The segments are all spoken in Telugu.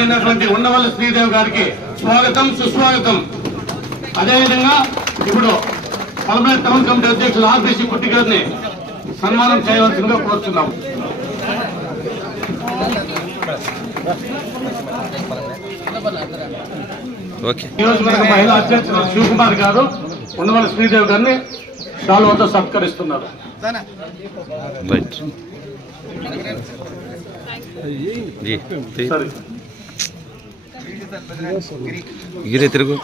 గారైనటువంటి ఉండవల్లి శ్రీదేవి గారికి స్వాగతం సుస్వాగతం. అదేవిధంగా ఇప్పుడు పలమనేరు టౌన్ కమిటీ అధ్యక్షులు ఆర్బీసీ పుట్టి గారిని సన్మానం చేయవలసిందిగా కోరుతున్నాం ఓకే. నియోజకవర్గ మహిళా అధ్యక్షులు శివకుమార్ గారు ఉండవల్లి శ్రీదేవి గారిని శాలువతో సత్కరిస్తున్నారు. రైట్ జీ తీ. సరే గిరే తిరుగు.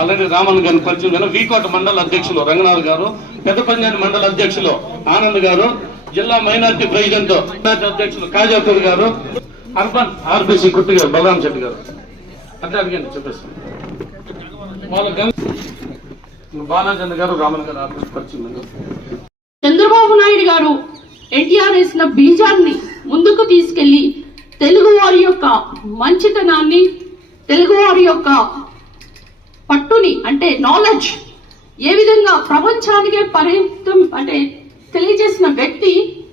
ఆల్రెడీ రామన్ గారిని పరిచయం గారు వీకోట మండల అధ్యక్షులు రంగనాథ్ గారు పెద్ద పంజాని మండల అధ్యక్షులు ఆనంద్ గారు జిల్లా మైనార్టీ ప్రెసిడెంట్ అధ్యక్షులు కాజాపూర్ గారు అర్బన్ ఆర్బీసీ కుట్టి గారు బలరాం శెట్టి గారు. అంటే అడిగండి చెప్పేస్తాను. వాళ్ళ గం- బాలాచంద్ర గారు రామన్ గారు ఆర్బీసీ పరిచయం చంద్రబాబు నాయుడు గారు ఎన్టీఆర్ వేసిన బీజాన్ని ముందుకు తీసుకెళ్ళి తెలుగువారి యొక్క మంచితనాన్ని తెలుగువారి యొక్క పట్టుని అంటే నాలెడ్జ్ ఏ విధంగా ప్రపంచానికే పరిమితం అంటే తెలియజేసిన వ్యక్తి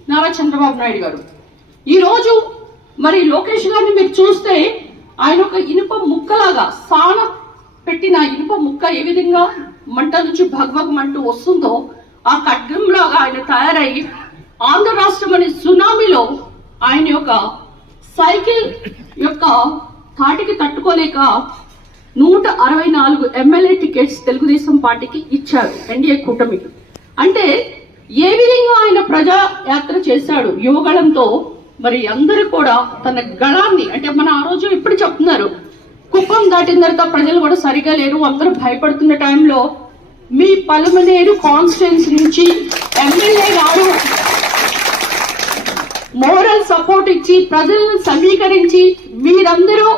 నారా చంద్రబాబు నాయుడు గారు. ఈరోజు మరి లోకేష్ గారిని మీరు చూస్తే ఆయన ఒక ఇనుప ముక్కలాగా సాన పెట్టిన ఇనుప ముక్క ఏ విధంగా మంట నుంచి భగభగమంటూ వస్తుందో ఆ ఖడ్గంలాగా ఆయన తయారై ఆంధ్ర రాష్ట్రం అనే సునామీలో ఆయన యొక్క సైకిల్ యొక్క తాటికి తట్టుకోలేక నూట అరవై నాలుగు ఎమ్మెల్యే టికెట్స్ తెలుగుదేశం పార్టీకి ఇచ్చారు ఎన్డీఏ కూటమికి అంటే ఏ విధంగా ఆయన ప్రజా యాత్ర చేశాడు? యువగళంతో మరి అందరూ కూడా తన గళాన్ని అంటే మన ఆ రోజు ఇప్పుడు చెప్తున్నారు కుప్పం దాటిన తర్వాత ప్రజలు కూడా సరిగా లేరు అందరూ భయపడుతున్న టైంలో మీ పలుమనేరు కాన్స్టిట్యున్సీ నుంచి ఎమ్మెల్యే గారు మోరల్ సపోర్ట్ ఇచ్చి ప్రజలను సమీకరించి మీరందరూ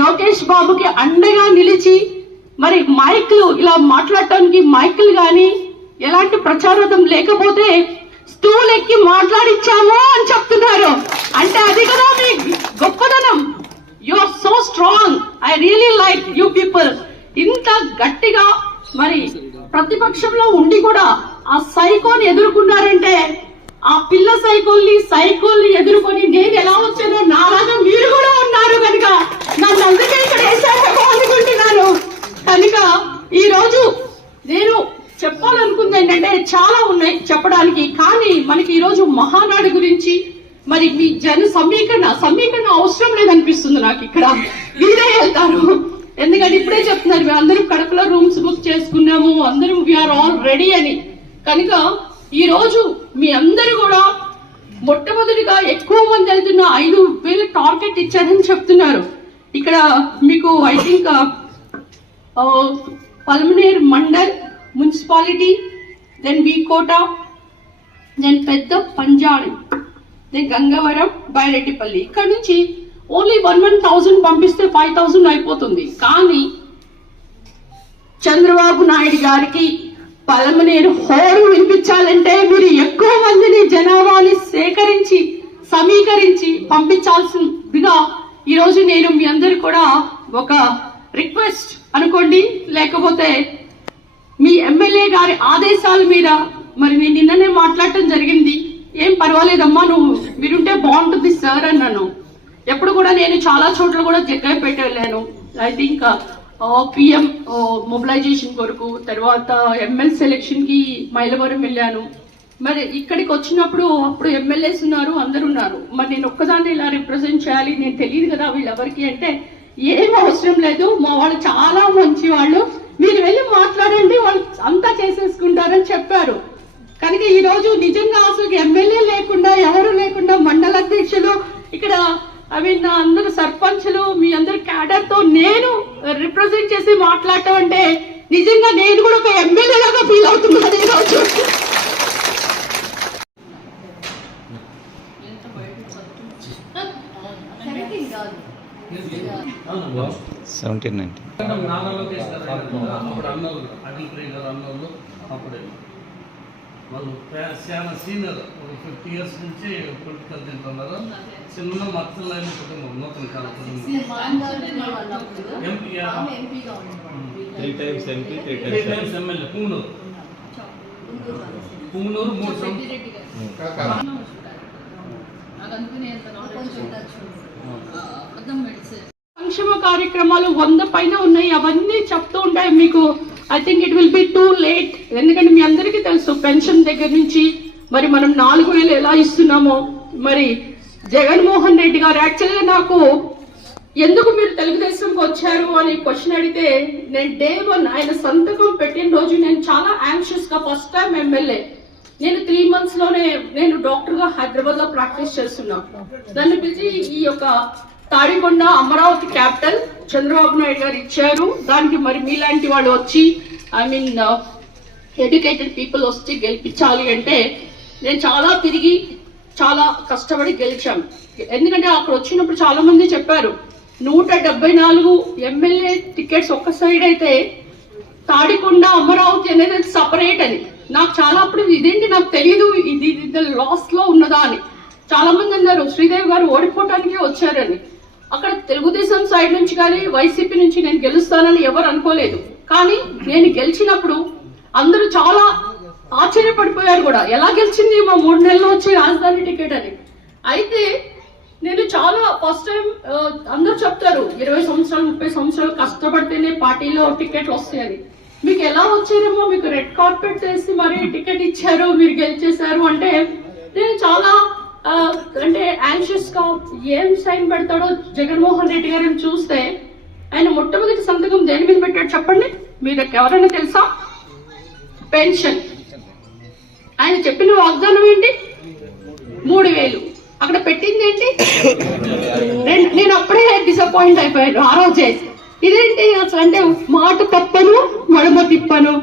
లోకేష్ బాబుకి అండగా నిలిచి మరి మైక్లు ఇలా మాట్లాడటానికి మైక్లు గాని ఎలాంటి ప్రచారం లేకపోతే స్టూల్ ఎక్కి మాట్లాడిచ్చాము అని చెప్తున్నారు. అంటే అది కదా మీ గొప్పదనం. You are so strong I really like you people ఇంత గట్టిగా మరి ప్రతిపక్షంలో ఉండి కూడా ఆ సైకోని ఎదుర్కొన్నారంటే ఆ పిల్ల సైకిల్ని సైకిల్ని ఎదుర్కొని నేను ఎలా వచ్చానో నాలాగా మీరు కూడా ఉన్నారు కనుక నన్ను అందుకే ఇక్కడ వేసారేమో అనుకుంటున్నాను కనుక ఈ రోజు నేను చెప్పాలనుకుంది ఏంటంటే చాలా ఉన్నాయి చెప్పడానికి కానీ మనకి ఈ రోజు మహానాడు గురించి మరి మీ జన సమీకరణ సమీకరణ అవసరం లేదనిపిస్తుంది నాకు ఇక్కడ. మీరే వెళ్తారు. ఎందుకంటే ఇప్పుడే చెప్తున్నారు మేము అందరం కడపలో రూమ్స్ బుక్ చేసుకున్నాము అందరం వీఆర్ ఆల్ రెడీ అని. కనుక ఈరోజు మీ అందరూ కూడా మొట్టమొదటిగా ఎక్కువ మంది వెళ్తున్న ఐదు వేలు టార్గెట్ ఇచ్చారని చెప్తున్నారు. ఇక్కడ మీకు I think Palmaner mandal municipality then V Kota then Pedda Panjani then Gangavaram Bairreddipalle. ఇక్కడ నుంచి ఓన్లీ వన్ వన్ థౌజండ్ పంపిస్తే ఫైవ్ థౌసండ్ అయిపోతుంది. కానీ చంద్రబాబు నాయుడు గారికి పలమనేరు హోరు వినిపించాలంటే మీరు ఎక్కువ మందిని జనాభాని సేకరించి సమీకరించి పంపించాల్సిందిగా ఈరోజు నేను మీ అందరు కూడా ఒక రిక్వెస్ట్ అనుకోండి. లేకపోతే మీ ఎమ్మెల్యే గారి ఆదేశాల మీద మరి నేను నిన్ననే మాట్లాడటం జరిగింది. ఏం పర్వాలేదమ్మా నువ్వు మీరుంటే బాగుంటుంది సార్ అన్నాను. ఎప్పుడు కూడా నేను చాలా చోట్ల కూడా జగ్గైపేట వెళ్ళాను. ఐ థింక్ పిఎం మొబిలైజేషన్ కొరకు తర్వాత ఎంఎల్ సెలెక్షన్కి మైలవరం వెళ్ళాను. మరి ఇక్కడికి వచ్చినప్పుడు అప్పుడు ఎమ్మెల్యేస్ ఉన్నారు అందరు ఉన్నారు. మరి నేను ఒక్కదాన్ని ఇలా రిప్రజెంట్ చేయాలి నేను తెలియదు కదా వీళ్ళెవరికి అంటే ఏం అవసరం లేదు మా వాళ్ళు చాలా మంచి వాళ్ళు మీరు వెళ్ళి మాట్లాడండి వాళ్ళు అంతా చేసేసుకుంటారని చెప్పారు. కనుక ఈ రోజు నిజంగా అసలు ఎమ్మెల్యే లేకుండా ఎవరు లేకుండా మండల అధ్యక్షులు ఇక్కడ ఐ మీన్ అందరు సర్పంచులు మీ అందరి క్యాడర్తో నేను రిప్రజెంట్ చేసి మాట్లాడటం అంటే నిజంగా నేను కూడా ఒక ఎమ్మెల్యే లాగా ఫీల్ అవుతున్నాను ఈ రోజు సెవెంటీన్ నైన్టీ అప్పుడు అన్నోళ్ళు. అఖిల్ ప్రియ గారు అన్నోళ్ళు అప్పుడే. వాళ్ళు చాలా సీనియర్ ఒక ఫిఫ్టీ ఇయర్స్ నుంచి పొలిటికల్ తింటున్నారు. చిన్న మత్తలైన కుటుంబం నూతన కాల కుటుంబం MP three times MP three three times times MLA Punganur Punganur మూడు సం- నాకు అందుకు నేను కొంచెం టచ్ మొత్తం మెడిసిన్ సంక్షేమ కార్యక్రమాలు వంద పైన ఉన్నాయి. అవన్నీ చెప్తూ ఉంటాయి మీకు. I think it will be too late ఎందుకంటే మీ అందరికీ తెలుసు పెన్షన్ దగ్గర నుంచి మరి మనం నాలుగు వేలు ఎలా ఇస్తున్నామో. మరి జగన్మోహన్ రెడ్డి గారు యాక్చువల్గా నాకు ఎందుకు మీరు తెలుగుదేశంకి వచ్చారు అని క్వశ్చన్ అడిగితే నేను డే వన్ ఆయన సంతకం పెట్టిన రోజు నేను చాలా యాంగ్షియస్గా ఫస్ట్ టైం ఎమ్మెల్యే నేను త్రీ మంత్స్లోనే నేను డాక్టర్గా హైదరాబాద్లో ప్రాక్టీస్ చేస్తున్నా. దాన్ని పిలిచి ఈ యొక్క తాడికొండ అమరావతి క్యాపిటల్ చంద్రబాబు నాయుడు గారు ఇచ్చారు. దానికి మరి మీలాంటి వాళ్ళు వచ్చి ఐ మీన్ ఎడ్యుకేటెడ్ పీపుల్ వచ్చి గెలిపించాలి అంటే నేను చాలా తిరిగి చాలా కష్టపడి గెలిచాను. ఎందుకంటే అక్కడ వచ్చినప్పుడు చాలా మంది చెప్పారు నూట డెబ్బై నాలుగు ఎమ్మెల్యే టికెట్స్ ఒక్క సైడ్ అయితే తాడికొండ అమరావతి అనేది సపరేట్ అని. నాకు చాలా అప్పుడు ఇదేంటి నాకు తెలియదు ఇది ఇది లాస్లో ఉన్నదా అని. చాలా మంది అన్నారు శ్రీదేవి గారు ఓడిపోవటానికే వచ్చారని. అక్కడ తెలుగుదేశం సైడ్ నుంచి కానీ వైసీపీ నుంచి నేను గెలుస్తానని ఎవరు అనుకోలేదు. కానీ నేను గెలిచినప్పుడు అందరూ చాలా ఆశ్చర్యపడిపోయారు కూడా. ఎలా గెలిచింది మా మూడు నెలలు వచ్చే రాజధాని టికెట్ అని. అయితే నేను చాలా ఫస్ట్ టైం అందరూ చెప్తారు ఇరవై సంవత్సరాలు ముప్పై సంవత్సరాలు కష్టపడితేనే పార్టీలో టికెట్లు వస్తాయని. మీకు ఎలా వచ్చారేమో మీకు రెడ్ కార్పెట్ వేసి మరి టికెట్ ఇచ్చారు మీరు గెలిచేశారు అంటే నేను చాలా అంటే యాంషియస్గా ఏం సైన్ పెడతాడో జగన్మోహన్ రెడ్డి గారిని చూస్తే ఆయన మొట్టమొదటి సంతకం దేని మీద పెట్టాడు చెప్పండి? మీరు ఎవరైనా తెలుసా? పెన్షన్. ఆయన చెప్పిన వాగ్దానం ఏంటి? మూడు వేలు. అక్కడ పెట్టింది ఏంటి? నేను అప్పుడే డిసప్పాయింట్ అయిపోయాను ఆ రోజే. ఇదేంటి? అసలు అంటే మాట తప్పను మడమ తిప్పను.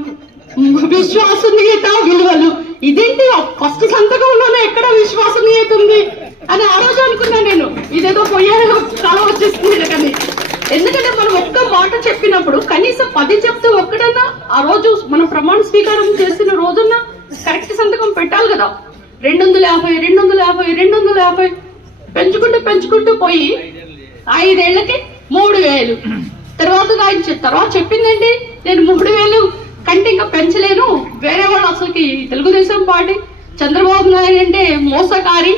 విశ్వసనీయత విలువలు. ఇదేంటి? ఫస్ట్ సంతకంలోనే ఎక్కడ విశ్వసనీయత ఉంది అని ఆ రోజు అనుకున్నాను నేను. ఇదేదో పోయాను చాలా వచ్చేస్తుంది కానీ ఎందుకంటే మనం ఒక్క మాట చెప్పినప్పుడు కనీసం పది చెప్తే ఒక్కడన్నా ఆ రోజు మనం ప్రమాణ స్వీకారం చేసిన రోజున కరెక్ట్ సంతకం పెట్టాలి కదా. రెండు వందల యాభై రెండు వందల యాభై రెండు వందల యాభై పెంచుకుంటూ పెంచుకుంటూ పోయి ఐదేళ్ళకి మూడు వేలు. తర్వాత ఆయన తర్వాత చెప్పిందండి నేను మూడు వేలు. కంటే ఇంకా పెంచలేను. వేరే వాళ్ళు అసలుకి తెలుగుదేశం పార్టీ చంద్రబాబు నాయుడు అంటే మోసకారి.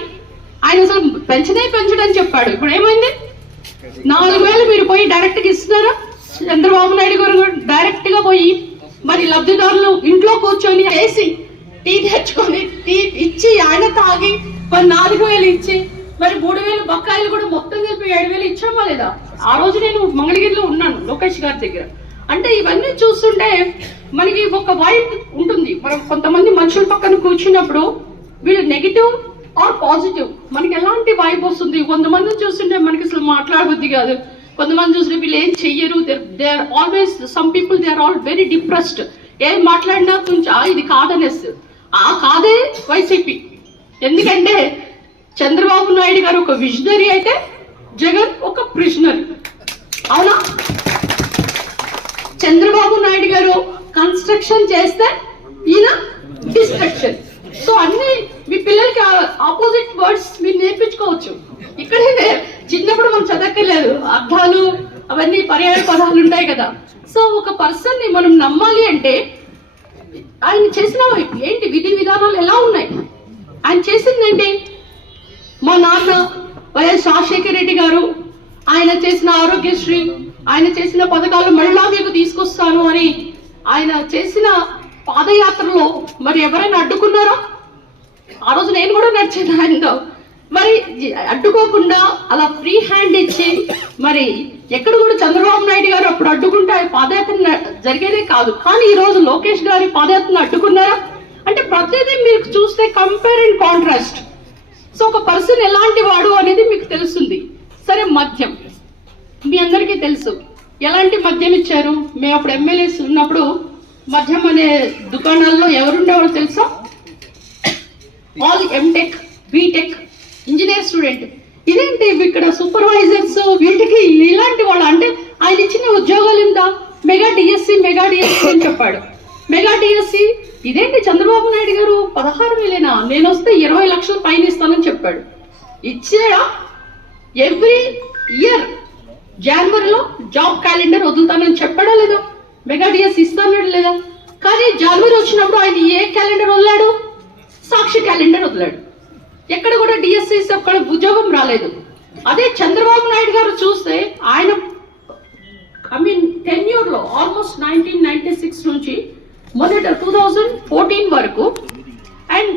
ఆయన అసలు పెంచనే పెంచడని చెప్పాడు. ఇప్పుడు ఏమైంది? నాలుగు వేలు మీరు పోయి డైరెక్ట్గా ఇస్తున్నారా? చంద్రబాబు నాయుడు గారు డైరెక్ట్గా పోయి మరి లబ్ధిదారులు ఇంట్లో కూర్చొని వేసి టీ తెచ్చుకొని టీ ఇచ్చి ఆయన తాగి మరి నాలుగు వేలు ఇచ్చి మరి మూడు వేలు బకాయిలు కూడా మొత్తం కలిపి ఏడు వేలు ఇచ్చామా లేదా? ఆ రోజు నేను మంగళగిరిలో ఉన్నాను లోకేష్ గారి దగ్గర. అంటే ఇవన్నీ చూస్తుంటే మనకి ఒక వైబ్ ఉంటుంది. మనం కొంతమంది మనుషుల పక్కన కూర్చున్నప్పుడు వీళ్ళు నెగిటివ్ ఆర్ పాజిటివ్ మనకి ఎలాంటి వైబ్ వస్తుంది? కొంతమందిని చూస్తుంటే మనకి అసలు మాట్లాడబుద్ది కాదు. కొంతమంది చూస్తుంటే వీళ్ళు ఏం చెయ్యరు? They are always some people they are all very depressed ఏం మాట్లాడినా కొంచెం ఇది కాదనేసి ఆ కాదే వైసీపీ. ఎందుకంటే చంద్రబాబు నాయుడు గారు ఒక విజనరీ అయితే జగన్ ఒక ప్రిజనరీ అవునా? చంద్రబాబు నాయుడు గారు కన్స్ట్రక్షన్ చేస్తే ఈయన డిస్ట్రక్షన్ సో అన్ని మీ పిల్లలకి ఆపోజిట్ వర్డ్స్ మీరు నేర్పించుకోవచ్చు. ఇక్కడే చిన్నప్పుడు మనం చదవక్కర్లేదు. అర్థాలు అవన్నీ పర్యాయ పదాలు ఉంటాయి కదా. సో ఒక పర్సన్ని మనం నమ్మాలి అంటే ఆయన చేసిన ఏంటి? విధి విధానాలు ఎలా ఉన్నాయి? ఆయన చేసిందేంటి మా నాన్న వైఎస్ రాజశేఖర రెడ్డి గారు ఆయన చేసిన ఆరోగ్యశ్రీ ఆయన చేసిన పథకాలు మళ్ళా మీకు తీసుకొస్తాను అని ఆయన చేసిన పాదయాత్రలో మరి ఎవరైనా అడ్డుకున్నారా? ఆ రోజు నేను కూడా నడిచేది ఆయనతో. మరి అడ్డుకోకుండా అలా ఫ్రీ హ్యాండ్ ఇచ్చి మరి ఎక్కడ కూడా చంద్రబాబు నాయుడు గారు అప్పుడు అడ్డుకుంటే పాదయాత్ర జరిగేదే కాదు. కానీ ఈ రోజు లోకేష్ గారి పాదయాత్రను అడ్డుకున్నారా? అంటే ప్రతిదీ మీరు చూస్తే కంపేర్ అండ్ కాంట్రాస్ట్ సో ఒక పర్సన్ ఎలాంటి వాడు అనేది మీకు తెలుస్తుంది. సరే మద్యం. మీ అందరికీ తెలుసు. ఎలాంటి మద్యం ఇచ్చారు? మేము అప్పుడు ఎమ్మెల్యేస్ ఉన్నప్పుడు మద్యం అనే దుకాణాల్లో ఎవరుండేవారు తెలుసా? All MTech BTech engineer student ఇదేంటి ఇక్కడ సూపర్వైజర్స్ వీటికి ఇలాంటి వాళ్ళు అంటే ఆయన ఇచ్చిన ఉద్యోగాలు ఉందా మెగా డిఎస్సి మెగా డిఎస్సి అని చెప్పాడు. మెగా డిఎస్సి ఇదేంటి చంద్రబాబు నాయుడు గారు? పదహారు వేలేనా? నేను వస్తే ఇరవై లక్షల పైన ఇస్తానని చెప్పాడు. ఇచ్చాడా? ఎవ్రీ ఇయర్ జనవరిలో జాబ్ క్యాలెండర్ వదులుతానని చెప్పాడా లేదా? మెగా డిఎస్ ఇస్తానడు లేదా? కానీ జనవరి వచ్చినప్పుడు ఆయన ఏ క్యాలెండర్ వదిలాడు? సాక్షి క్యాలెండర్ వదిలాడు. ఎక్కడ కూడా డిఎస్సిస్ ఒక్క ఉద్యోగం రాలేదు. అదే చంద్రబాబు నాయుడు గారు చూస్తే ఆయన ఐ మీన్ టెన్యూర్లో ఆల్మోస్ట్ నైన్టీన్ నైన్టీ సిక్స్ నుంచి మొదట టూ థౌజండ్ ఫోర్టీన్ వరకు. And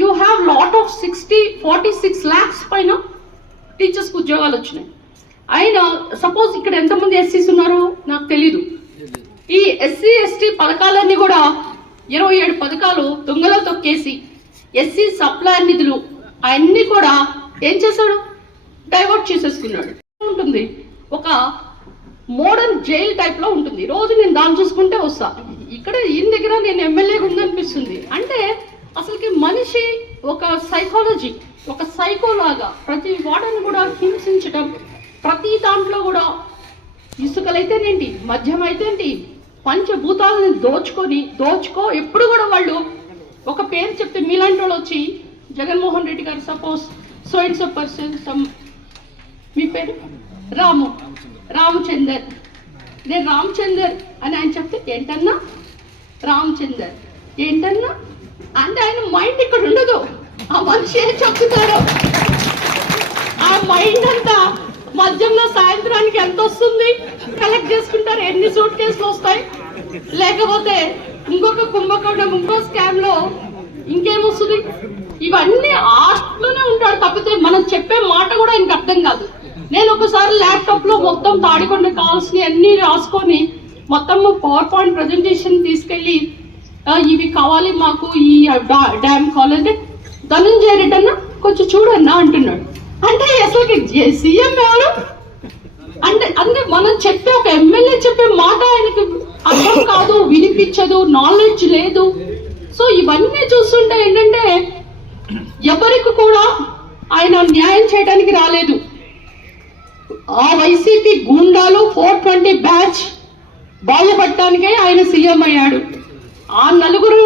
you have lot of sixty forty six lakhs పైన టీచర్స్కి ఉద్యోగాలు వచ్చినాయి. ఆయన సపోజ్ ఇక్కడ ఎంతమంది ఎస్సీస్ ఉన్నారో నాకు తెలీదు. ఈ ఎస్సీ ఎస్టీ పథకాలన్నీ కూడా ఇరవై ఏడు పథకాలు దొంగలో తొక్కేసి ఎస్సీ సప్లై నిధులు అవన్నీ కూడా ఏం చేశాడు? డైవర్ట్ చేసేసుకున్నాడు. ఉంటుంది. ఒక మోడర్న్ జైల్ టైప్లో ఉంటుంది. రోజు నేను దాన్ని చూసుకుంటే వస్తా. ఇక్కడ ఈయన దగ్గర నేను ఎమ్మెల్యేగా ఉందనిపిస్తుంది. అంటే అసలుకి మనిషి ఒక సైకాలజీ ఒక సైకో లాగా ప్రతి వాడని కూడా హింసించడం ప్రతి దాంట్లో కూడా ఇసుకలైతేనేంటి మద్యం అయితేంటి పంచభూతాలను దోచుకొని దోచుకో ఎప్పుడు కూడా వాళ్ళు ఒక పేరు చెప్తే మీలాంటి వాళ్ళు వచ్చి Jaganmohan Reddy garu suppose so it's person some మీ పేరు? రాము రామచందర్. నేను రామచందర్ అని ఆయన చెప్తే ఏంటన్నా? రామచందర్. ఏంటన్నా? అంటే ఆయన మైండ్ ఇక్కడ ఉండదు. ఆ మనిషి ఏం చెప్తున్నాడు? ఆ మైండ్ అంతా మద్యంలో సాయంత్రానికి ఎంత వస్తుంది? కలెక్ట్ చేసుకుంటారు. ఎన్ని సూట్ కేసులు వస్తాయి? లేకపోతే ఇంకొక కుంభకోణం ఇంకో స్కామ్లో ఇంకేమొస్తుంది ఇవన్నీ ఆర్ట్లోనే ఉంటాడు తప్పితే మనం చెప్పే మాట కూడా ఇంక అర్థం కాదు. నేను ఒకసారి ల్యాప్టాప్లో మొత్తం తాడికొండ కావాల్సిన అన్ని రాసుకొని మొత్తం పవర్ పాయింట్ ప్రజెంటేషన్ తీసుకెళ్ళి ఇవి కావాలి మాకు ఈ డ్యామ్ కావాలంటే ధనంజయ రెడ్డి అన్న కొంచెం చూడన్నా అంటున్నాడు. అంటే అసలు సీఎం ఎవరు? అంటే అంటే మనం చెప్పే ఒక ఎమ్మెల్యే చెప్పే మాట ఆయనకి అర్థం కాదు వినిపించదు నాలెడ్జ్ లేదు. సో ఇవన్నీ చూస్తుంటే ఏంటంటే ఎవరికి కూడా ఆయన న్యాయం చేయడానికి రాలేదు. ఆ వైసీపీ గుండాలు ఫోర్ ట్వంటీ బ్యాచ్ బాధపడటానికే ఆయన సీఎం అయ్యాడు. ఆ నలుగురు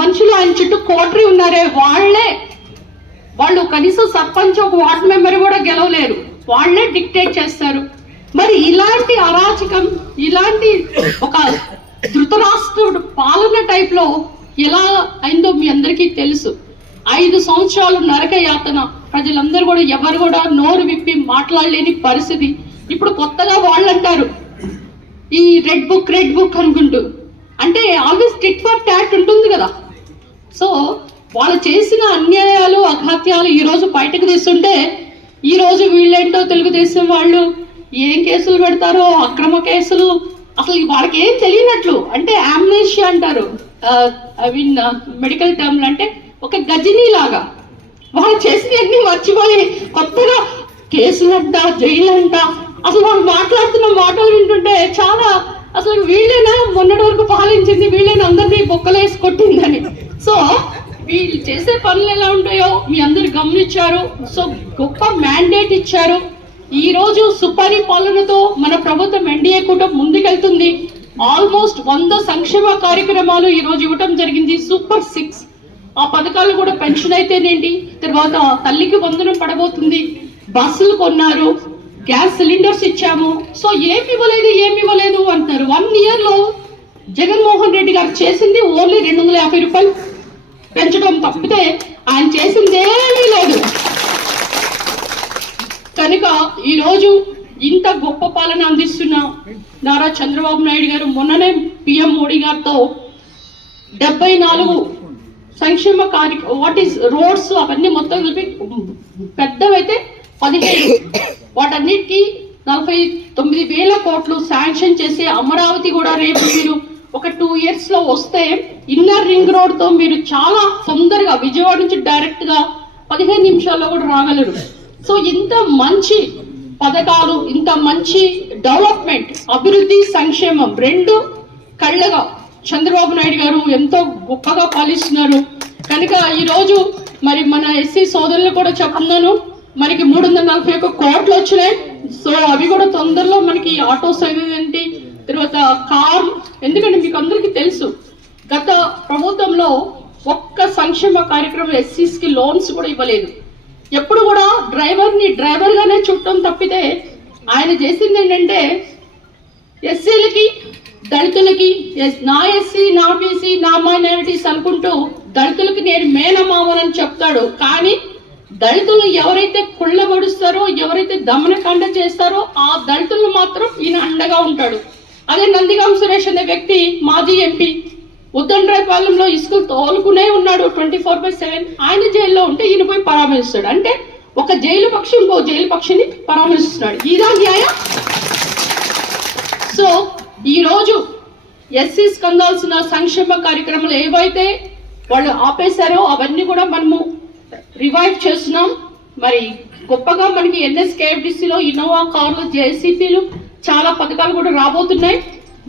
మనుషులు ఆయన చుట్టూ కోటరీ ఉన్నారే వాళ్ళే వాళ్ళు కనీసం సర్పంచ్ ఒక వార్డు మెంబర్ కూడా గెలవలేరు. వాళ్ళే డిక్టేట్ చేస్తారు. మరి ఇలాంటి అరాచకం ఇలాంటి ఒక ధృతరాష్ట్రుడు పాలన టైప్లో ఎలా అయిందో మీ అందరికీ తెలుసు. ఐదు సంవత్సరాలు నరక యాతన. ప్రజలందరూ కూడా ఎవరు కూడా నోరు విప్పి మాట్లాడలేని పరిస్థితి. ఇప్పుడు కొత్తగా వాళ్ళు అంటారు ఈ రెడ్ బుక్ రెడ్ బుక్ అనుకుంటూ. అంటే ఆల్వేస్ టిట్ ఫర్ ట్యాట్ ఉంటుంది కదా. సో వాళ్ళు చేసిన అన్యాయాలు అఘాత్యాలు ఈరోజు బయటకు తీస్తుంటే ఈరోజు వీళ్ళేంటో తెలుగుదేశం వాళ్ళు ఏం కేసులు పెడతారో అక్రమ కేసులు అసలు వాళ్ళకి ఏం తెలియనట్లు అంటే ఆమ్నేషియా అంటారు. ఐ మీన్ మెడికల్ టర్మ్లు అంటే ఒక గజినీ లాగా వాళ్ళు చేసినవన్నీ మర్చిపోయి కొత్తగా కేసులు అంట జైలు అంట అసలు వాళ్ళు మాట్లాడుతున్న మాటలు వింటుంటే చాలా అసలు వీళ్ళేనా? మొన్నటి వరకు పాలించింది వీళ్ళేనా? అందరినీ బొక్కలేసి కొట్టిందని. సో వీళ్ళు చేసే పనులు ఎలా ఉంటాయో మీ అందరు గమనించారు. సో గొప్ప మ్యాండేట్ ఇచ్చారు. ఈ రోజు సుపరిపాలనతో మన ప్రభుత్వం ఎన్డీఏ కూటమి ముందుకెళ్తుంది. ఆల్మోస్ట్ వంద సంక్షేమ కార్యక్రమాలు ఈ రోజు ఇవ్వటం జరిగింది. సూపర్ సిక్స్ ఆ పథకాలు కూడా పెన్షన్ అయితేనేంటి తర్వాత తల్లికి వందనం పడబోతుంది. బస్సులు కొన్నారు. గ్యాస్ సిలిండర్స్ ఇచ్చాము. సో ఏమి ఇవ్వలేదు ఏమి ఇవ్వలేదు అంటారు వన్ ఇయర్లో జగన్మోహన్ రెడ్డి గారు చేసింది ఓన్లీ రెండు వందల యాభై రూపాయలు. పెంచడం తప్పితే ఆయన చేసిందేమీ లేదు. కనుక ఈరోజు ఇంత గొప్ప పాలన అందిస్తున్న నారా చంద్రబాబు నాయుడు గారు మొన్ననే పిఎం మోడీ గారితో డెబ్బై నాలుగు సంక్షేమ కార్య వాట్ ఈస్ రోడ్స్ అవన్నీ మొత్తం కలిపి పెద్దవైతే పదిహేడు వాటన్నిటికీ నలభై తొమ్మిది వేల కోట్లు శాంక్షన్ చేసి అమరావతి కూడా రేపు మీరు ఒక టూ ఇయర్స్లో వస్తే ఇన్నర్ రింగ్ రోడ్తో మీరు చాలా తొందరగా విజయవాడ నుంచి డైరెక్ట్గా పదిహేను నిమిషాల్లో కూడా రాగలరు. సో ఇంత మంచి పథకాలు ఇంత మంచి డెవలప్మెంట్ అభివృద్ధి సంక్షేమం రెండు కళ్ళగా చంద్రబాబు నాయుడు గారు ఎంతో గొప్పగా పాలిస్తున్నారు. కనుక ఈరోజు మరి మన ఎస్సీ సోదరులు కూడా చెప్తున్నాను మనకి మూడు వందల నలభై ఒక్క కోట్లు వచ్చినాయి. సో అవి కూడా తొందరలో మనకి ఆటోస్ ఏంటి తర్వాత కార్ ఎందుకంటే మీకు అందరికీ తెలుసు గత ప్రభుత్వంలో ఒక్క సంక్షేమ కార్యక్రమం ఎస్సీస్కి లోన్స్ కూడా ఇవ్వలేదు. ఎప్పుడు కూడా డ్రైవర్ని డ్రైవర్గానే చుట్టం తప్పితే ఆయన చేసింది ఏంటంటే ఎస్సీలకి దళితులకి ఎస్- నా ఎస్సీ నా బీసీ నా మైనారిటీస్ అనుకుంటూ దళితులకి నేను మేనమామనని చెప్తాడు. కానీ దళితులు ఎవరైతే కుళ్ళబడుస్తారో ఎవరైతే దమనకాండ చేస్తారో ఆ దళితులు మాత్రం ఈయన అండగా ఉంటాడు. అదే నందిగాం సురేష్ అనే వ్యక్తి మాజీ ఎంపీ ఉద్దండ్రాయపాలెంలో ఇసుకలు తోలుకునే ఉన్నాడు ట్వంటీ ఫోర్ బై సెవెన్. ఆయన జైల్లో ఉంటే ఈయన పోయి పరామర్శిస్తాడు. అంటే ఒక జైలు పక్షి ఇంకో జైలు పక్షిని పరామర్శిస్తున్నాడు. ఇదా న్యాయం? సో ఈరోజు ఎస్సీస్ కందాల్సిన సంక్షేమ కార్యక్రమాలు ఏవైతే వాళ్ళు ఆపేశారో అవన్నీ కూడా మనము రివైవ్ చేస్తున్నాం. మరి గొప్పగా మనకి ఎన్ఎస్కేఎఫ్డిసిలో ఇన్నోవా కార్లు జేసీపీలు చాలా పథకాలు కూడా రాబోతున్నాయి.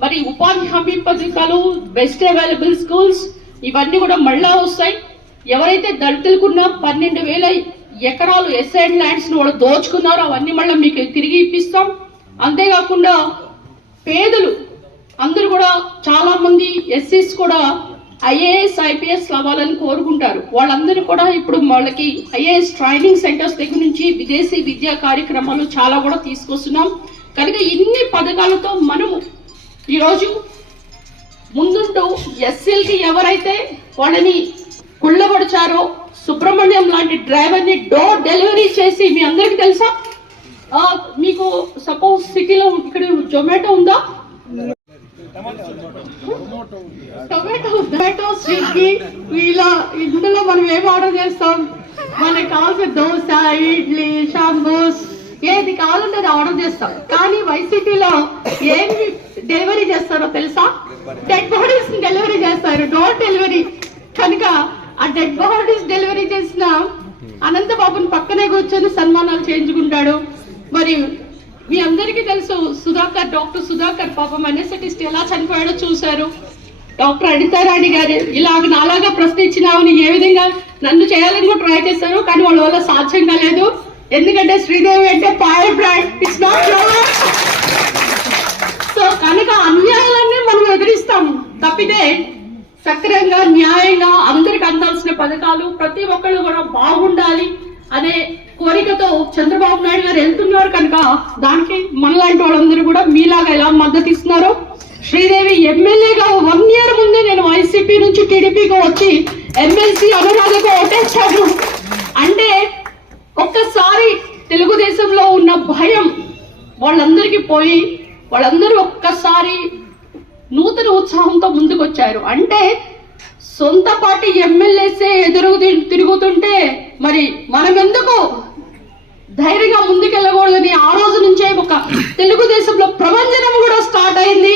మరి ఉపాధి హామీ పథకాలు బెస్ట్ అవైలబుల్ స్కూల్స్ ఇవన్నీ కూడా మళ్ళా వస్తాయి. ఎవరైతే దళితులకున్న పన్నెండు వేల ఎకరాలు ఎస్ఐడ్ ల్యాండ్స్ను వాళ్ళు దోచుకున్నారో అవన్నీ మళ్ళీ మీకు తిరిగి ఇప్పిస్తాం. అంతేకాకుండా పేదలు అందరూ కూడా చాలా మంది ఎస్సీస్ కూడా ఐఏఎస్ ఐపీఎస్ అవ్వాలని కోరుకుంటారు. వాళ్ళందరూ కూడా ఇప్పుడు వాళ్ళకి ఐఏఎస్ ట్రైనింగ్ సెంటర్స్ దగ్గర నుంచి విదేశీ విద్యా కార్యక్రమాలు చాలా కూడా తీసుకొస్తున్నాం. కనుక ఇన్ని పథకాలతో మనము ఈరోజు ముందుంటూ ఎస్సీలకి ఎవరైతే వాళ్ళని కుళ్ళబడిచారో సుబ్రహ్మణ్యం లాంటి డ్రైవర్ని డోర్ డెలివరీ చేసి మీ అందరికి తెలుసా? మీకు సపోజ్ సిటీలో ఇక్కడ జొమాటో ఉందా? టొమాటో టొమాటో స్విగ్గీ ఇలా ఇందులో మనం ఏం ఆర్డర్ చేస్తాం? మనకి కావాల్సిన దోశ ఇడ్లీ షాంబూస్. ఏది కావాలంటే అది ఆర్డర్ చేస్తాం కానీ వైసీపీలో ఏమి డెలివరీ చేస్తారో తెలుసా? డెడ్ బాడీస్ డెలివరీ చేస్తారు. డోర్ డెలివరీ కనుక ఆ డెడ్ బాడీస్ డెలివరీ చేసిన అనంతబాబుని పక్కనే కూర్చొని సన్మానాలు చేయించుకుంటాడు. మరి మీ అందరికీ తెలుసు సుధాకర్ డాక్టర్ సుధాకర్ పాపం అనేసటిస్ట్ ఎలా చనిపోయాడో చూశారు. డాక్టర్ అనితారాణి గారు ఇలాగ నాలాగా ప్రశ్నించినామని ఏ విధంగా నన్ను చేయాలని కూడా ట్రై చేశారు కానీ వాళ్ళ వల్ల సాధ్యం కాలేదు ఎందుకంటే శ్రీదేవి అంటే fire brand it's not so కనుక అన్యాయాలన్నీ మనం ఎదిరిస్తాం తప్పితే సక్రంగా న్యాయంగా అందరికి అందాల్సిన పథకాలు ప్రతి ఒక్కళ్ళు కూడా బాగుండాలి అనే కోరికతో చంద్రబాబు నాయుడు గారు వెళ్తున్నారు కనుక దానికి మనలాంటి వాళ్ళందరూ కూడా మీలాగా ఎలా మద్దతు ఇస్తున్నారో శ్రీదేవి ఎమ్మెల్యేగా వన్ ఇయర్ ముందే నేను వైసీపీ నుంచి టీడీపీకి వచ్చి ఎమ్మెల్సీ అనురాధకు ఓటేస్తాను అంటే ఒక్కసారి తెలుగుదేశంలో ఉన్న భయం వాళ్ళందరికీ పోయి వాళ్ళందరూ ఒక్కసారి నూతన ఉత్సాహంతో ముందుకొచ్చారు. అంటే సొంత పార్టీ ఎమ్మెల్యేసే ఎదురు తిరుగుతుంటే మరి మనం ఎందుకు ధైర్యంగా ముందుకెళ్ళకూడదని ఆ రోజు నుంచే ఒక తెలుగుదేశంలో ప్రపంచనం కూడా స్టార్ట్ అయింది.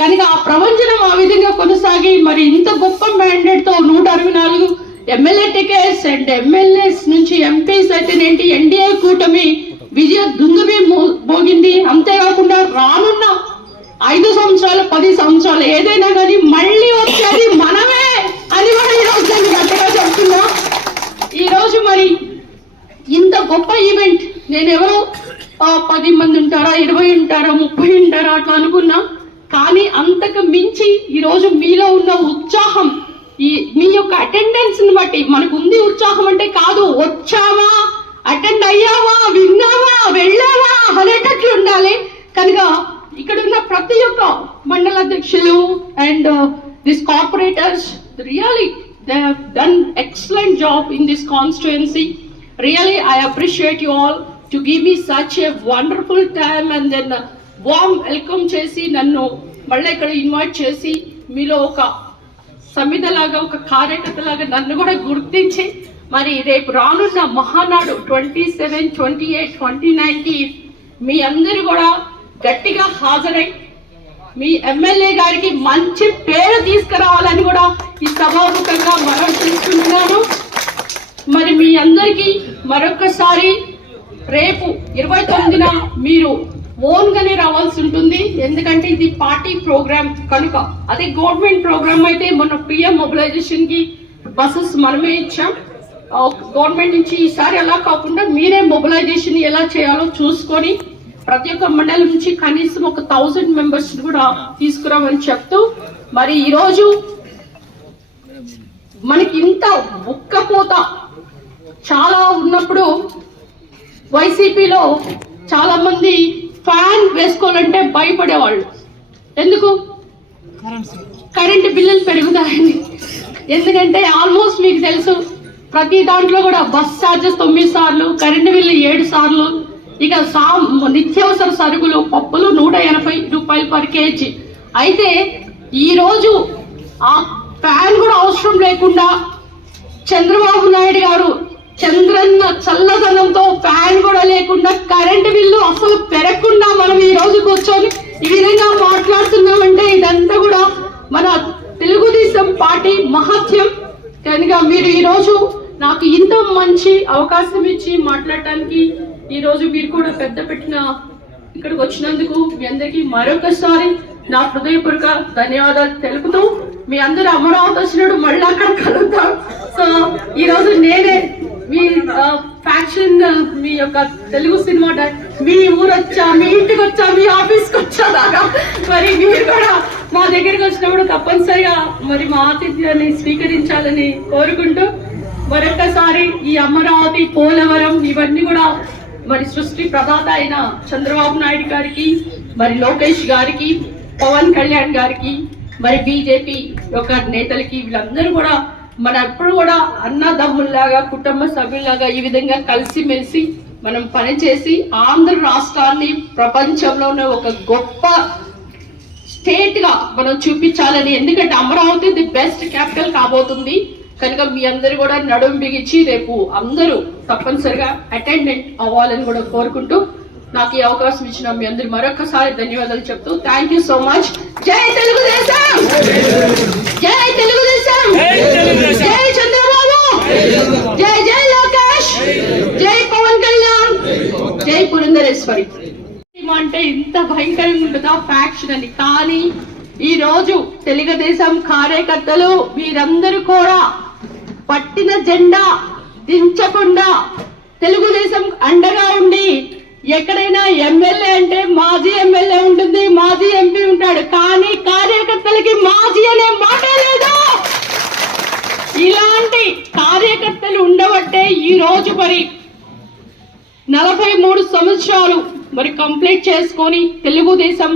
కనుక ఆ ప్రపంచనం ఆ విధంగా కొనసాగి మరి ఇంత గొప్ప మ్యాండేట్తో నూట అరవై నాలుగు ఎమ్మెల్యే టికెట్స్ అండ్ ఎమ్మెల్యేస్ నుంచి ఎంపీస్ అయితేనేంటి ఎన్డీఏ కూటమి విజయ దుందుబి మోగింది. అంతేకాకుండా రానున్న ఐదు సంవత్సరాలు పది సంవత్సరాలు ఏదైనా కానీ మళ్ళీ వచ్చేది మనమే అని కూడా ఈ రోజు నేను గట్టిగా చెప్తున్నా. మరి ఇంత గొప్ప ఈవెంట్ నేను ఎవరో పది మంది ఉంటారా ఇరవై ఉంటారా ముప్పై ఉంటారా అట్లా అనుకున్నా. కానీ అంతకు మించి ఈరోజు మీలో ఉన్న ఉత్సాహం ఈ మీ యొక్క అటెండెన్స్ని బట్టి మనకు ఉంది ఉత్సాహం అంటే కాదు వచ్చావా అటెండ్ అయ్యావా విన్నావా వెళ్ళావా అనేటట్లు ఉండాలి. కనుక ఇక్కడ ఉన్న ప్రతి ఒక్క మండల అధ్యక్షులు and this corporators really they have excellent job in this constituency really I appreciate you all to give me such a wonderful time and then warm welcome చేసి నన్ను మళ్ళీ ఇక్కడ ఇన్వైట్ చేసి మీలో ఒక సమిధలాగా ఒక కార్యకర్తలాగా నన్ను కూడా గుర్తించి మరి రేపు రానున్న Mahanadu twenty seven twenty eight twenty nine మీ అందరూ కూడా గట్టిగా హాజరై మీ ఎమ్మెల్యే గారికి మంచి పేరు తీసుకురావాలని కూడా ఈ సభాముఖంగా మనం చేసుకుంటున్నాను మరి మీ అందరికీ మరొకసారి రేపు ఇరవై తొమ్మిదిన మీరు ఓన్ గానే రావాల్సి ఉంటుంది ఎందుకంటే ఇది పార్టీ ప్రోగ్రామ్ కనుక. అదే గవర్నమెంట్ ప్రోగ్రామ్ అయితే మన పిఎం మొబిలైజేషన్కి బస్సెస్ మనమే ఇచ్చాం. గవర్నమెంట్ నుంచి ఈసారి అలా కాకుండా మీరే మొబిలైజేషన్ ఎలా చేయాలో చూసుకొని ప్రతి ఒక్క మండలం నుంచి కనీసం ఒక థౌజండ్ మెంబర్స్ కూడా తీసుకురామని చెప్తూ మరి ఈరోజు మనకి ఇంత ఉక్కపోత చాలా ఉన్నప్పుడు వైసీపీలో చాలా మంది ఫ్యాన్ వేసుకోవాలంటే భయపడేవాళ్ళు. ఎందుకు? కరెంటు బిల్లులు పెరుగుతాయని. ఎందుకంటే ఆల్మోస్ట్ మీకు తెలుసు ప్రతి దాంట్లో కూడా బస్ ఛార్జెస్ తొమ్మిది సార్లు కరెంటు బిల్లు ఏడు సార్లు ఇక సా నిత్యావసర సరుకులు పప్పులు నూట ఎనభై రూపాయలు పర్ కేజీ. అయితే ఈ రోజు ఆ ఫ్యాన్ కూడా అవసరం లేకుండా చంద్రబాబు నాయుడు గారు చంద్రన్న చల్లదనంతో ఫ్యాన్ కూడా లేకుండా కరెంటు బిల్లు అసలు పెరగకుండా మనం ఈ రోజు కూర్చొని ఈ విధంగా మాట్లాడుతున్నామంటే ఇదంతా కూడా మన తెలుగుదేశం పార్టీ మహత్యం. కనుక మీరు ఈరోజు నాకు ఇంత మంచి అవకాశం ఇచ్చి మాట్లాడటానికి ఈరోజు మీరు కూడా పెద్ద పెట్టిన ఇక్కడికి వచ్చినందుకు మీ అందరికీ మరొకసారి నా హృదయపూర్వక ధన్యవాదాలు తెలుపుతూ మీ అందరూ అమరావతి వచ్చినప్పుడు మళ్ళీ అక్కడ కలుద్దాం. సో ఈ రోజు నేనే మీ ఫ్యాక్షన్ మీ యొక్క తెలుగు సినిమా డై- మీ ఊరు వచ్చా మీ ఇంటికి వచ్చా మీ ఆఫీస్కి వచ్చా దాకా మరి మీరు కూడా మా దగ్గరికి వచ్చినప్పుడు తప్పనిసరిగా మరి మా ఆతిథ్యాన్ని స్వీకరించాలని కోరుకుంటూ మరొకసారి ఈ అమరావతి పోలవరం ఇవన్నీ కూడా మరి సృష్టి ప్రదాత అయిన చంద్రబాబు నాయుడు గారికి మరి లోకేష్ గారికి పవన్ కళ్యాణ్ గారికి మరి బీజేపీ యొక్క నేతలకి వీళ్ళందరూ కూడా మన ఎప్పుడు కూడా అన్నదమ్ముల్లాగా కుటుంబ సభ్యుల్లాగా ఈ విధంగా కలిసిమెలిసి మనం పనిచేసి ఆంధ్ర రాష్ట్రాన్ని ప్రపంచంలోనే ఒక గొప్ప స్టేట్గా మనం చూపించాలని. ఎందుకంటే అమరావతి ది బెస్ట్ క్యాపిటల్ కాబోతుంది. కనుక మీ అందరు కూడా నడుం బిగించి రేపు అందరూ తప్పనిసరిగా అటెండెంట్ అవ్వాలని కూడా కోరుకుంటూ నాకు ఈ అవకాశం ఇచ్చిన మీ అందరు మరొకసారి ధన్యవాదాలు చెప్తూ థ్యాంక్ యూ సో మచ్ జై తెలుగుదేశం! జై తెలుగుదేశం! జై చంద్రబాబు! జై జై లోకేష్! జై పవన్ కళ్యాణ్! జై పురంధరేశ్వరి! అంటే ఇంత భయంకరంగా ఉంటుందా ఫ్యాక్షన్ అని? కానీ ఈ రోజు తెలుగుదేశం కార్యకర్తలు మీరందరూ కూడా పట్టిన జెండా దించకుండా తెలుగుదేశం అండగా ఉండి ఎక్కడైనా ఎమ్మెల్యే అంటే మాజీ ఎమ్మెల్యే ఉంటుంది మాజీ ఎంపీ ఉంటాడు. కానీ కార్యకర్తలకి మాజీ అనే మాట లేదు. ఇలాంటి కార్యకర్తలు ఉండబట్టే ఈ రోజు మరి నలభై మూడు సంవత్సరాలు మరి కంప్లీట్ చేసుకొని తెలుగుదేశం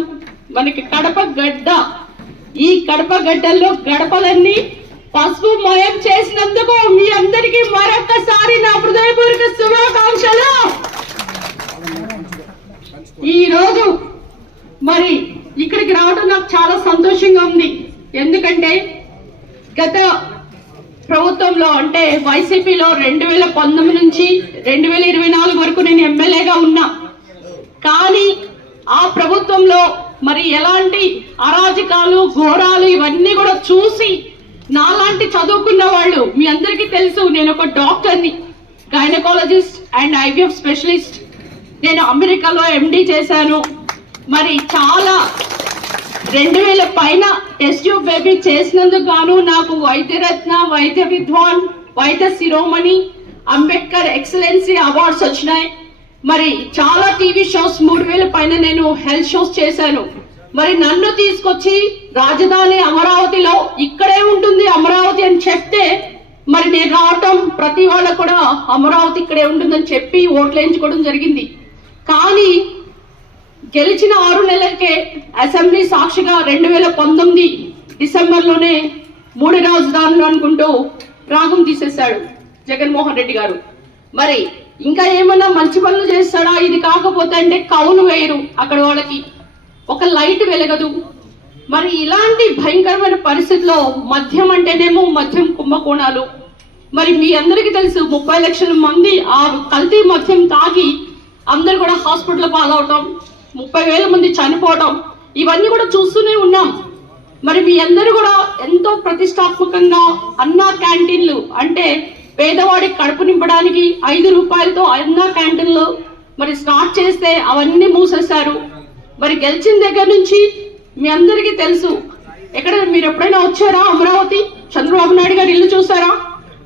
మనకి కడప గడ్డ. ఈ కడప గడ్డల్లో గడపలన్నీ పసుపు మయం చేసినందుకు మీ అందరికీ మరొక్కసారి నా హృదయపూర్వక శుభాకాంక్షలు. ఈరోజు మరి ఇక్కడికి రావడం నాకు చాలా సంతోషంగా ఉంది. ఎందుకంటే గత ప్రభుత్వంలో అంటే వైసీపీలో రెండు వేల పంతొమ్మిది నుంచి రెండు వేల ఇరవై నాలుగు వరకు నేను ఎమ్మెల్యేగా ఉన్నా. కానీ ఆ ప్రభుత్వంలో మరి ఎలాంటి అరాజకాలు ఘోరాలు ఇవన్నీ కూడా చూసి నాలాంటి చదువుకున్న వాళ్ళు మీ అందరికీ తెలుసు నేను ఒక డాక్టర్ని గైనకాలజిస్ట్ అండ్ ఐవీఎఫ్ స్పెషలిస్ట్. నేను అమెరికాలో ఎండి చేశాను. మరి చాలా రెండు వేల పైన టెస్ట్ ట్యూబ్ బేబీ చేసినందుకు గాను నాకు వైద్యరత్న వైద్య విద్వాన్ వైద్య శిరోమణి అంబేద్కర్ ఎక్సలెన్సీ అవార్డ్స్ వచ్చినాయి. మరి చాలా టీవీ షోస్ మూడు వేల పైన నేను హెల్త్ షోస్ చేశాను. మరి నన్ను తీసుకొచ్చి రాజధాని అమరావతిలో ఇక్కడే ఉంటుంది అమరావతి అని చెప్తే మరి నేను రావటం ప్రతి వాళ్ళకు కూడా అమరావతి ఇక్కడే ఉంటుందని చెప్పి ఓట్లు వేయించుకోవడం జరిగింది. కానీ గెలిచిన ఆరు నెలలకే అసెంబ్లీ సాక్షిగా రెండు వేల పంతొమ్మిది డిసెంబర్లోనే మూడు రాజధానులు అనుకుంటూ రాగం తీసేశాడు జగన్మోహన్ రెడ్డి గారు. మరి ఇంకా ఏమన్నా మంచి పనులు చేస్తాడా? ఇది కాకపోతే అంటే కౌలు వేయరు అక్కడ వాళ్ళకి. ఒక లైట్ వెలగదు. మరి ఇలాంటి భయంకరమైన పరిస్థితిలో మద్యం అంటేనేమో మద్యం కుంభకోణాలు. మరి మీ అందరికీ తెలుసు ముప్పై లక్షల మంది ఆ కల్తీ మద్యం తాగి అందరు కూడా హాస్పిటల్ పాలవటం ముప్పై వేల మంది చనిపోవటం ఇవన్నీ కూడా చూస్తూనే ఉన్నాం. మరి మీ అందరూ కూడా ఎంతో ప్రతిష్టాత్మకంగా అన్నా క్యాంటీన్లు అంటే పేదవాడి కడుపు నింపడానికి ఐదు రూపాయలతో అన్నా క్యాంటీన్లు మరి స్టార్ట్ చేస్తే అవన్నీ మూసేశారు. మరి గెలిచిన దగ్గర నుంచి మీ అందరికీ తెలుసు. ఎక్కడ మీరు ఎప్పుడైనా వచ్చారా అమరావతి? చంద్రబాబు నాయుడు గారు ఇల్లు చూసారా?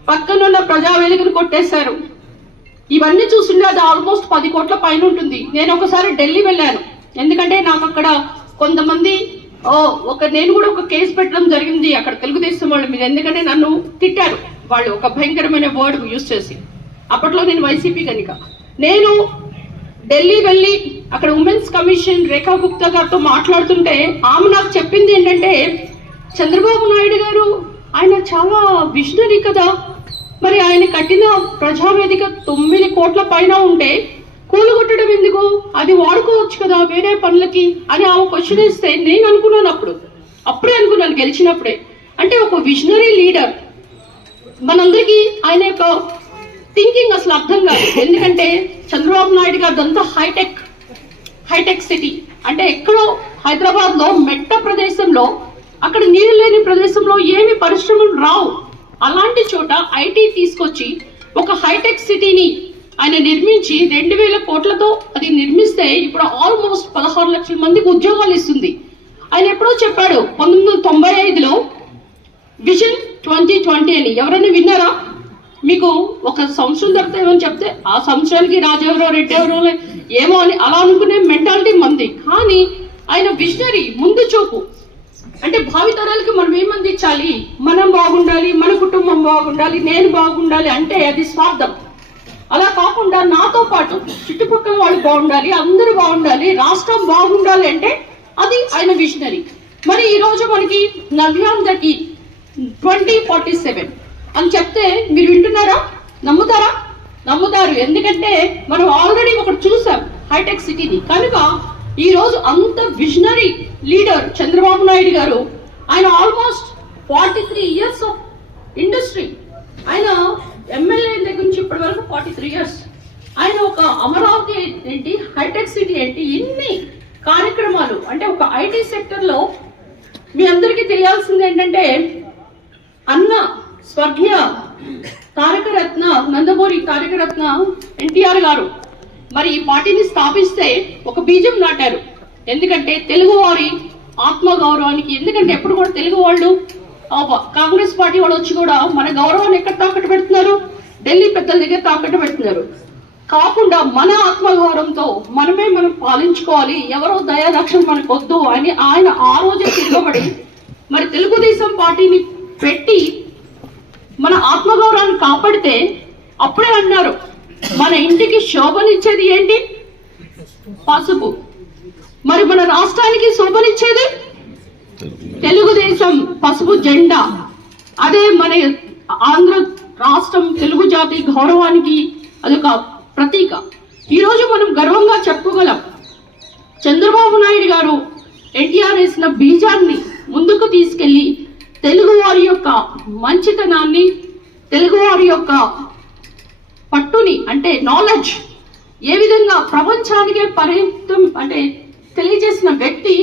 పక్కనున్న ప్రజావేదికను కొట్టేశారు. ఇవన్నీ చూస్తుంటే అది ఆల్మోస్ట్ పది కోట్ల పైన ఉంటుంది. నేను ఒకసారి ఢిల్లీ వెళ్ళాను. ఎందుకంటే నాకు అక్కడ కొంతమంది ఓ ఒక నేను కూడా ఒక కేసు పెట్టడం జరిగింది అక్కడ తెలుగుదేశం వాళ్ళ మీద. ఎందుకంటే నన్ను తిట్టారు. వాళ్ళు ఒక భయంకరమైన వర్డ్ యూజ్ చేసి. అప్పట్లో నేను వైసీపీ కనుక. నేను ఢిల్లీ వెళ్ళి అక్కడ ఉమెన్స్ కమిషన్ రేఖా గుప్తా గారితో మాట్లాడుతుంటే ఆమె నాకు చెప్పింది ఏంటంటే చంద్రబాబు నాయుడు గారు ఆయన చాలా విజనరీ కదా. మరి ఆయన కట్టిన ప్రజావేదిక తొమ్మిది కోట్ల పైన ఉంటే కూలగొట్టడం ఎందుకు? అది వాడుకోవచ్చు కదా వేరే పనులకి అని ఆమె క్వశ్చన్ ఇస్తే నేను అనుకున్నాను అప్పుడు. అప్పుడే అనుకున్నాను గెలిచినప్పుడే. అంటే ఒక విజనరీ లీడర్ మనందరికీ ఆయన యొక్క థింకింగ్ అసలు అర్థం కాదు. ఎందుకంటే చంద్రబాబు నాయుడు గారు అంతా హైటెక్ హైటెక్ సిటీ అంటే ఎక్కడో హైదరాబాద్లో మెట్ట ప్రదేశంలో అక్కడ నీరు లేని ప్రదేశంలో ఏమి పరిశ్రమలు రావు. అలాంటి చోట ఐటీ తీసుకొచ్చి ఒక హైటెక్ సిటీని ఆయన నిర్మించి రెండు వేల కోట్లతో అది నిర్మిస్తే ఇప్పుడు ఆల్మోస్ట్ పదహారు లక్షల మందికి ఉద్యోగాలు ఇస్తుంది. ఆయన ఎప్పుడో చెప్పాడు పంతొమ్మిది వందల తొంభై ఐదులో విజన్ ట్వంటీ ట్వంటీ అని. ఎవరైనా విన్నారా? మీకు ఒక సంవత్సరం తర్వాత ఏమని చెప్తే ఆ సంవత్సరానికి రాజెవరో రెడ్డి ఎవరో ఏమో అని అలా అనుకునే మెంటాలిటీ మంది. కానీ ఆయన విజనరీ ముందు చూపు. అంటే భావితరాలకి మనం ఏమందించాలి? మనం బాగుండాలి మన కుటుంబం బాగుండాలి నేను బాగుండాలి అంటే అది స్వార్థం. అలా కాకుండా నాతో పాటు చుట్టుపక్కల వాళ్ళు బాగుండాలి అందరూ బాగుండాలి రాష్ట్రం బాగుండాలి అంటే అది ఆయన విషనరీ మరి ఈరోజు మనకి నవ్యాంధ్రకి ట్వంటీ ఫార్టీ సెవెన్ అని చెప్తే మీరు వింటున్నారా? నమ్ముతారా? నమ్ముతారు. ఎందుకంటే మనం ఆల్రెడీ ఒకటి చూసాం హైటెక్ సిటీని. కనుక ఈరోజు అంత విజనరీ లీడర్ చంద్రబాబు నాయుడు గారు ఆయన almost forty three years of industry ఆయన ఎమ్మెల్యే దగ్గర నుంచి ఇప్పటి వరకు ఫార్టీ త్రీ ఇయర్స్ ఆయన ఒక అమరావతి ఏంటి హైటెక్ సిటీ ఏంటి ఇన్ని కార్యక్రమాలు అంటే ఒక ఐటీ సెక్టర్లో మీ అందరికీ తెలియాల్సింది ఏంటంటే అన్న స్వర్గీయ తారకరత్న నందమూరి తారకరత్న ఎన్టీఆర్ గారు. మరి ఈ పార్టీని స్థాపిస్తే ఒక బీజం నాటారు. ఎందుకంటే తెలుగు వారి ఆత్మ గౌరవానికి ఎందుకంటే ఎప్పుడు కూడా తెలుగు వాళ్ళు కాంగ్రెస్ పార్టీ వాళ్ళు వచ్చి కూడా మన గౌరవాన్ని ఎక్కడ తాకట్టు పెడుతున్నారు? ఢిల్లీ పెద్దల దగ్గర తాకట్టు పెడుతున్నారు. కాకుండా మన ఆత్మగౌరవంతో మనమే మనం పాలించుకోవాలి. ఎవరో దయాదక్షణ మనకు వద్దు అని ఆయన ఆ రోజే తిరగబడి మరి తెలుగుదేశం పార్టీని పెట్టి మన ఆత్మగౌరవాన్ని కాపాడితే అప్పుడే అన్నారు. మన ఇంటికి శోభనిచ్చేది ఏంటి? పసుపు. మరి మన రాష్ట్రానికి శోభనిచ్చేది? తెలుగుదేశం. పసుపు జెండా. అదే మన ఆంధ్ర రాష్ట్రం తెలుగు జాతి గౌరవానికి అదొక ప్రతీక. ఈరోజు మనం గర్వంగా చెప్పుకోగలం. చంద్రబాబు నాయుడు గారు ఎన్టీఆర్ వేసిన బీజాన్ని ముందుకు తీసుకెళ్ళి తెలుగు వారి యొక్క మంచితనాన్ని తెలుగు వారి యొక్క పట్టుని అంటే నాలెడ్జ్ ఏ విధంగా ప్రపంచానికే పరిమితం అంటే తెలియజేసిన వ్యక్తి